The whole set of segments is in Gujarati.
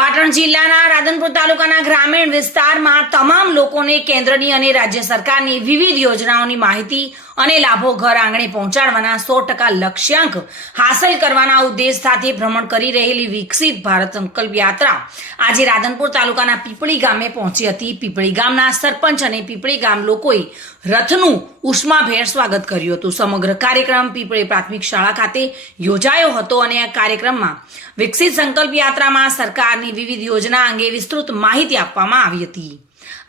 પાટણ જિલ્લાના રાધનપુર તાલુકાના ગ્રામીણ વિસ્તારમાં તમામ લોકોને કેન્દ્રની અને રાજ્ય સરકારની વિવિધ યોજનાઓની માહિતી અને લાભો ઘર આંગણે પહોંચાડવાના 100% લક્ષ્યાંક હાંસલ કરવાના ઉદ્દેશ સાથે ભ્રમણ કરી રહેલી વિકસિત ભારત સંકલ્પ યાત્રા આજે રાધનપુર તાલુકાના પીપળી ગામે પહોંચી હતી। પીપળી ગામના સરપંચ અને પીપળી ગામ લોકોએ રથનું ઉષ્માભેર સ્વાગત કર્યું હતું। સમગ્ર કાર્યક્રમ પીપળી પ્રાથમિક શાળા ખાતે યોજાયો હતો અને આ કાર્યક્રમમાં વિકસિત સંકલ્પ યાત્રામાં સરકારની વિવિધ યોજના અંગે વિસ્તૃત માહિતી આપવામાં આવી હતી।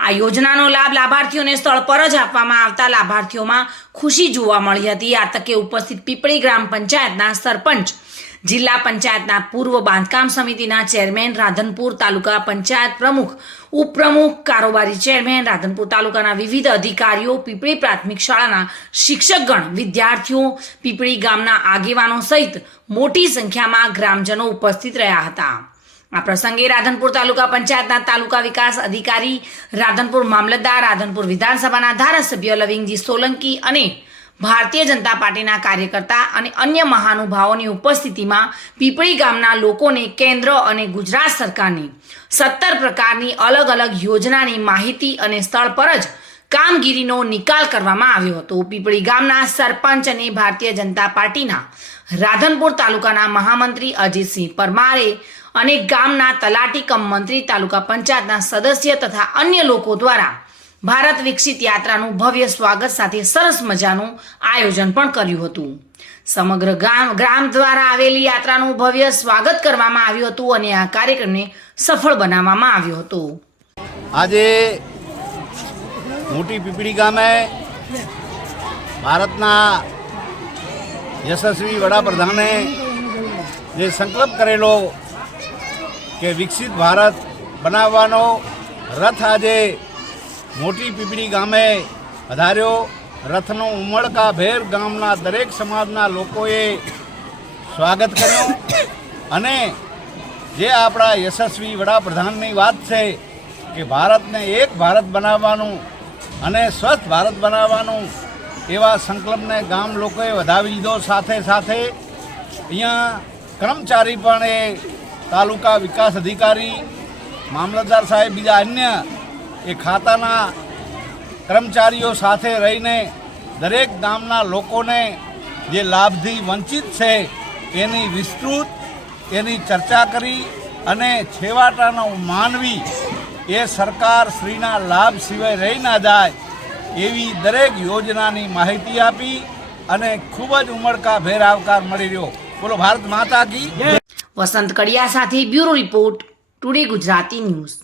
આ યોજનાનો લાભ લાભાર્થીઓને સ્થળ પર જ આપવામાં આવતા લાભાર્થીઓમાં ખુશી જોવા મળી હતી। આ તકે ઉપસ્થિત પીપળી ગ્રામ પંચાયતના સરપંચ, જિલ્લા પંચાયતના પૂર્વ બાંધકામ સમિતિના ચેરમેન, રાધનપુર તાલુકા પંચાયત પ્રમુખ, ઉપપ્રમુખ, કારોબારી ચેરમેન, રાધનપુર તાલુકાના વિવિધ અધિકારીઓ, પીપળી પ્રાથમિક શાળાના શિક્ષકગણ, વિદ્યાર્થીઓ, પીપળી ગામના આગેવાનો સહિત મોટી સંખ્યામાં ગ્રામજનો ઉપસ્થિત રહ્યા હતા। આ પ્રસંગે રાધનપુર તાલુકા પંચાયતના તાલુકા વિકાસ અધિકારી, રાધનપુર મામલતદાર, રાધનપુર વિધાનસભાના ધારાસભ્ય લવિંગજી સોલંકી અને ભારતીય જનતા પાર્ટીના કાર્યકર્તા અને અન્ય મહાનુભાવોની ઉપસ્થિતિમાં પીપળી ગામના લોકોને કેન્દ્ર અને ગુજરાત સરકારની 17 પ્રકારની અલગ અલગ યોજનાની માહિતી અને સ્થળ પર જ કામગીરીનો નિકાલ કરવામાં આવ્યો હતો। પીપળી ગામના સરપંચ અને ભારતીય જનતા પાર્ટીના રાધનપુર તાલુકાના મહામંત્રી અજીતસિંહ પરમારે અને ગામના તલાટી કમ મંત્રી, તાલુકા પંચાયતના સદસ્ય તથા અન્ય લોકો દ્વારા ભારત વિકસિત યાત્રાનું ભવ્ય સ્વાગત સાથે સરસ મજાનું આયોજન પણ કર્યું હતું। સમગ્ર ગ્રામ દ્વારા આવેલી યાત્રાનું ભવ્ય સ્વાગત કરવામાં આવ્યું હતું અને આ કાર્યક્રમને સફળ બનાવવામાં આવ્યો હતો। આજે મોટી પીપળી ગામે ભારતના યશસ્વી વડાપ્રધાને જે સંકલ્પ કરેલો કે વિકસિત ભારત બનાવવાનો રથ આજે મોટી પીપળી ગામે વધાર્યો। રથનો ઉમળકાભેર ગામના દરેક સમાજના લોકોએ સ્વાગત કર્યું અને જે આપણા યશસ્વી વડાપ્રધાનની વાત છે કે ભારતને એક ભારત બનાવવાનું અને સ્વસ્થ ભારત બનાવવાનું, એવા સંકલ્પને ગામ લોકોએ વધાવી લીધો। સાથે સાથે અહીંયા કર્મચારી પણ એ તાલુકા વિકાસ અધિકારી, મામલતદાર સાહેબ, બીજા અન્ય એ ખાતાના કર્મચારીઓ સાથે રહીને દરેક ગામના લોકોને જે લાભથી વંચિત છે એની વિસ્તૃત એની ચર્ચા કરી અને છેવાડાનો માનવી એ સરકાર શ્રીના લાભ સિવાય રહી ના જાય એવી દરેક યોજનાની માહિતી આપી અને ખૂબ જ ઉમળકાભેર આવકાર મળી રહ્યો। બોલો ભારત માતા કી જય। વસંત કડિયા સાથે bureau report, today Gujarati news.